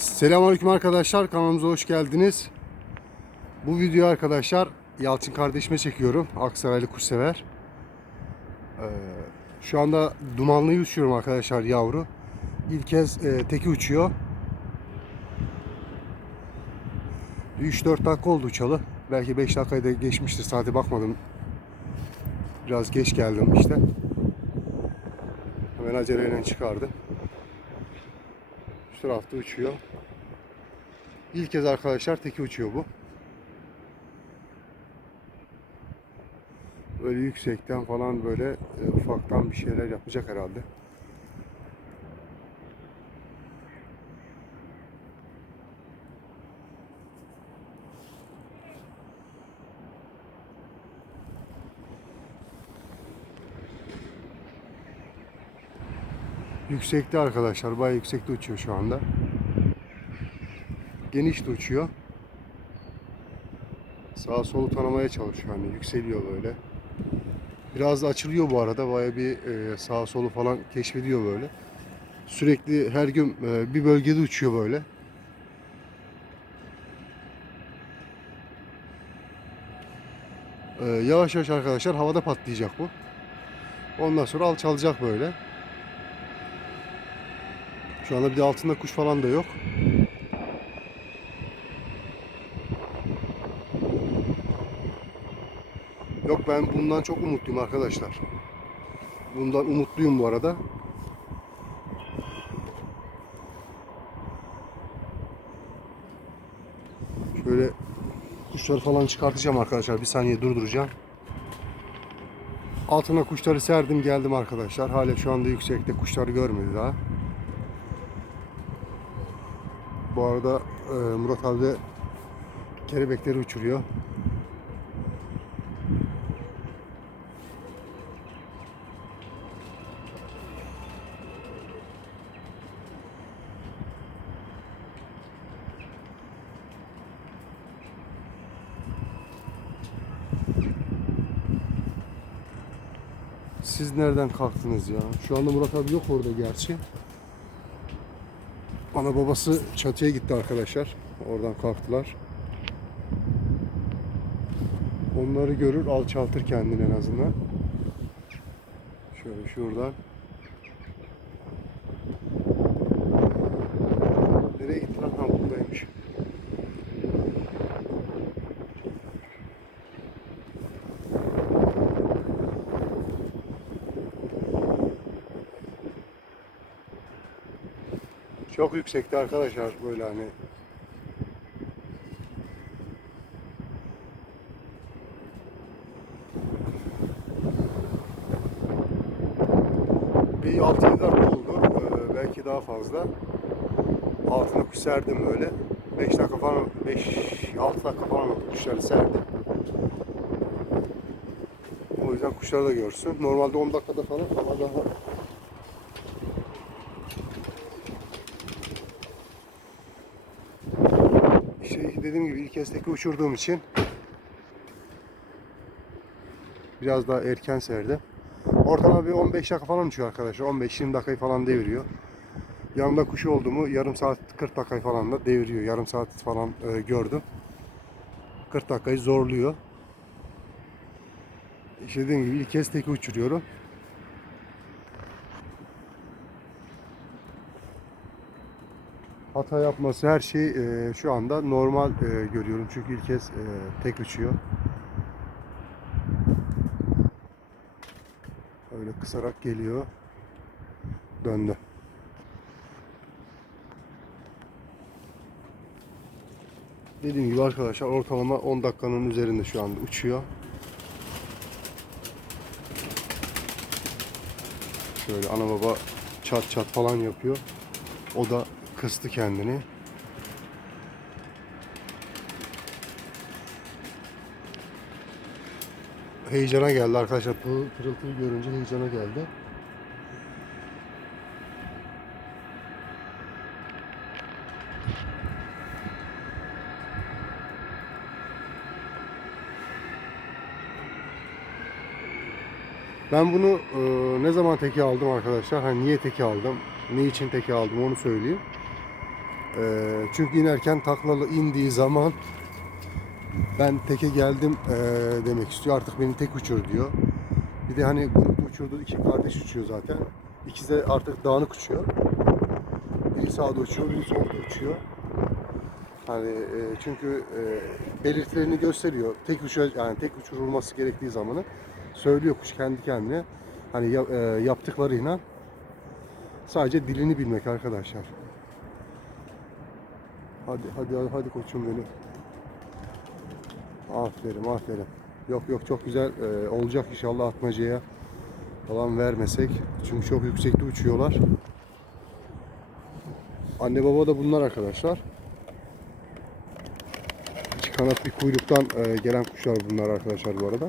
Selamünaleyküm arkadaşlar. Kanalımıza hoş geldiniz. Bu video arkadaşlar Yalçın kardeşime çekiyorum. Aksaraylı kuşsever. Ee, şu anda dumanlıyı uçuyorum arkadaşlar yavru. İlk kez e, teki uçuyor. 3-4 dakika oldu uçalı. Belki 5 dakikayı da geçmiştir. Saate bakmadım. Biraz geç geldim işte. Hemen aceleyle çıkardı. Şu tarafta uçuyor. İlk kez arkadaşlar teki uçuyor bu. Böyle yüksekten falan böyle e, ufaktan bir şeyler yapacak herhalde. Yüksekte arkadaşlar. Bayağı yüksekte uçuyor şu anda. Geniş de uçuyor. Sağa solu tanımaya çalışıyor hani yükseliyor böyle. Biraz da açılıyor bu arada. Bayağı bir e, sağa solu falan keşfediyor böyle. Sürekli her gün e, bir bölgede uçuyor böyle. E, yavaş yavaş arkadaşlar havada patlayacak bu. Ondan sonra alçalacak böyle. Şu anda bir de altında kuş falan da yok. Yok ben bundan çok umutluyum arkadaşlar. Bundan umutluyum bu arada. Şöyle kuşları falan çıkartacağım arkadaşlar. Bir saniye durduracağım. Altına kuşları serdim geldim arkadaşlar. Hala şu anda yüksekte kuşları görmedi daha. Bu arada e, Murat abi de kelebekleri uçuruyor. Siz nereden kalktınız ya? Şu anda Murat abi yok orada gerçi. Ana babası çatıya gitti arkadaşlar. Oradan kalktılar. Onları görür, alçaltır kendini en azından. Şöyle şuradan. Nereye gitti lan? Ha buradaymış. Çok yüksekti arkadaşlar böyle hani. Bir 6-7 dakika oldu. Ee, belki daha fazla. Altına kuş serdim böyle. 5 dakika falan, 5-6 dakika falan kuşları serdim. O yüzden kuşları da görsün. Normalde 10 dakikada falan ama daha İşte dediğim gibi ilk teki uçurduğum için biraz daha erken serdi. Ortalama bir 15 dakika falan uçuyor arkadaşlar. 15-20 dakikayı falan deviriyor. Yanında kuşu oldu mu yarım saat 40 dakikayı falan da deviriyor. Yarım saat falan e, gördüm. 40 dakikayı zorluyor. İşte dediğim gibi ilk kez teki uçuruyorum. Hata yapması her şey e, şu anda normal e, görüyorum. Çünkü ilk kez e, tek uçuyor. Öyle kısarak geliyor. Döndü. Dediğim gibi arkadaşlar ortalama 10 dakikanın üzerinde şu anda uçuyor. Şöyle ana baba çat çat falan yapıyor. O da kıstı kendini. Heyecana geldi arkadaşlar. Pırıl- Pırıltıyı görünce heyecana geldi. Ben bunu e, ne zaman teki aldım arkadaşlar? Hani niye teki aldım? Ne için teki aldım onu söyleyeyim. Ee, çünkü inerken taklalı indiği zaman ben teke geldim ee, demek istiyor. Artık beni tek uçur diyor. Bir de hani grupta uçurdu iki kardeş uçuyor zaten. İkisi de artık dağınık uçuyor. Biri sağda uçuyor, biri solda uçuyor. Hani e, çünkü e, belirtilerini gösteriyor. Tek uçur yani tek uçurulması gerektiği zamanı söylüyor kuş kendi kendine. Hani e, yaptıklarıyla sadece dilini bilmek arkadaşlar. Hadi hadi hadi, hadi koçum benim. Aferin aferin. Yok yok çok güzel e, olacak inşallah atmacaya falan vermesek. Çünkü çok yüksekte uçuyorlar. Anne baba da bunlar arkadaşlar. İki kanat bir kuyruktan e, gelen kuşlar bunlar arkadaşlar bu arada.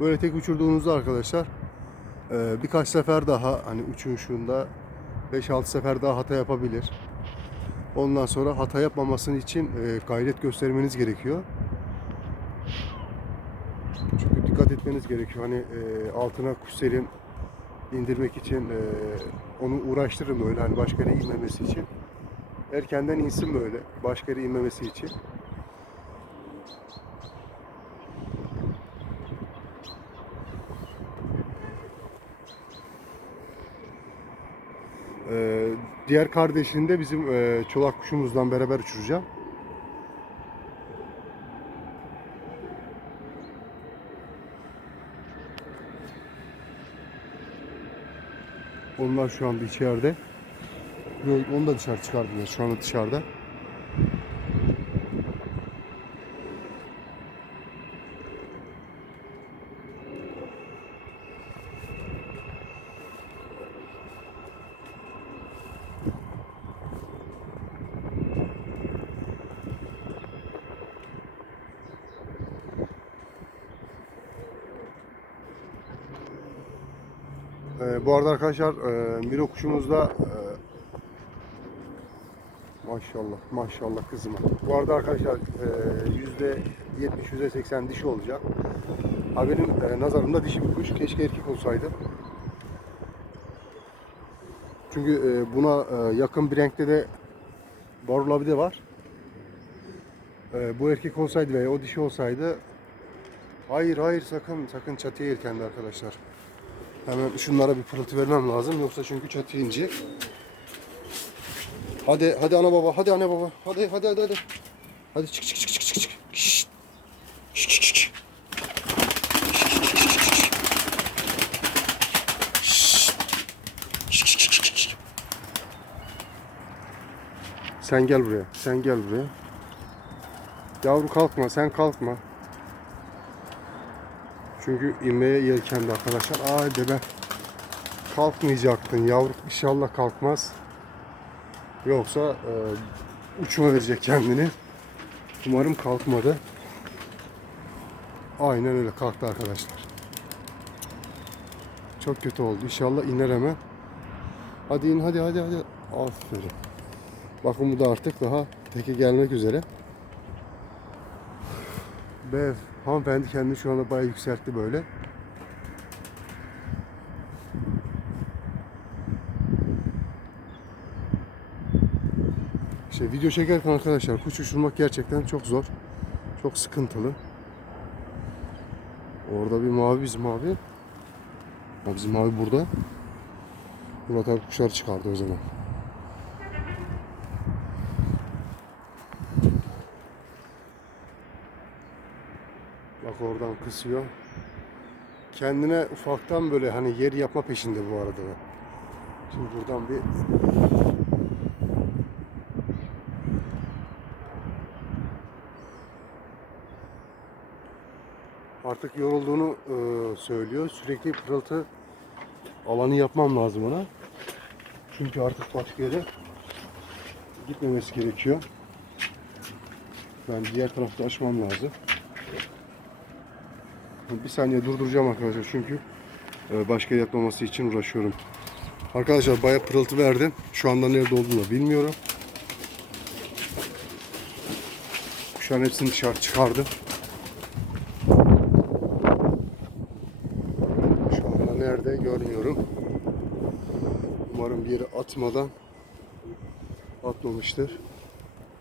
Böyle tek uçurduğunuzda arkadaşlar e, birkaç sefer daha hani uçuşunda 5-6 sefer daha hata yapabilir. Ondan sonra hata yapmaması için e, gayret göstermeniz gerekiyor. Çünkü dikkat etmeniz gerekiyor. Hani e, altına kuş indirmek için onu uğraştırın böyle hani başka yere inmemesi için. Erkenden insin böyle başka yere inmemesi için. Ee, diğer kardeşini de bizim e, çolak kuşumuzdan beraber uçuracağım. Onlar şu anda içeride. Onu da dışarı çıkardılar. Şu anda dışarıda. Ee, bu arada arkadaşlar e, Miro kuşumuzda e, maşallah maşallah kızıma. Bu arada arkadaşlar e, yüzde 70 yüzde 80 dişi olacak. Ha benim e, nazarımda dişi bir kuş. Keşke erkek olsaydı. Çünkü e, buna e, yakın bir renkte de Barula bir de var. E, bu erkek olsaydı veya o dişi olsaydı Hayır hayır sakın sakın çatıya yelkendi arkadaşlar. Hemen şunlara bir pırıltı vermem lazım yoksa çünkü çatıya inecek. Hadi hadi ana baba hadi anne baba hadi hadi hadi hadi. Hadi çık çık çık çık çık çık. Sen gel buraya. Sen gel buraya. Yavru kalkma. Sen kalkma. Çünkü inmeye yelkendi arkadaşlar. Ay debe. Kalkmayacaktın yavru. İnşallah kalkmaz. Yoksa e, uçma verecek kendini. Umarım kalkmadı. Aynen öyle kalktı arkadaşlar. Çok kötü oldu. İnşallah iner hemen. Hadi in hadi hadi hadi. Aferin. Bakın bu da artık daha teke gelmek üzere. Ve hanımefendi kendini şu anda bayağı yükseltti böyle. İşte video çekerken arkadaşlar kuş uçurmak gerçekten çok zor. Çok sıkıntılı. Orada bir mavi bizim mavi. Bizim mavi burada. Murat abi kuşlar çıkardı o zaman. Bak oradan kısıyor. Kendine ufaktan böyle hani yer yapma peşinde bu arada da. Şimdi buradan bir artık yorulduğunu e, söylüyor. Sürekli pırıltı alanı yapmam lazım ona. Çünkü artık başka yere gitmemesi gerekiyor. Ben diğer tarafta açmam lazım. Bir saniye durduracağım arkadaşlar çünkü e, başka yapmaması için uğraşıyorum. Arkadaşlar bayağı pırıltı verdi. Şu anda nerede olduğunu bilmiyorum. Şu an hepsini dışarı çıkardı. Şu anda nerede görmüyorum. Umarım bir yere atmadan atmamıştır.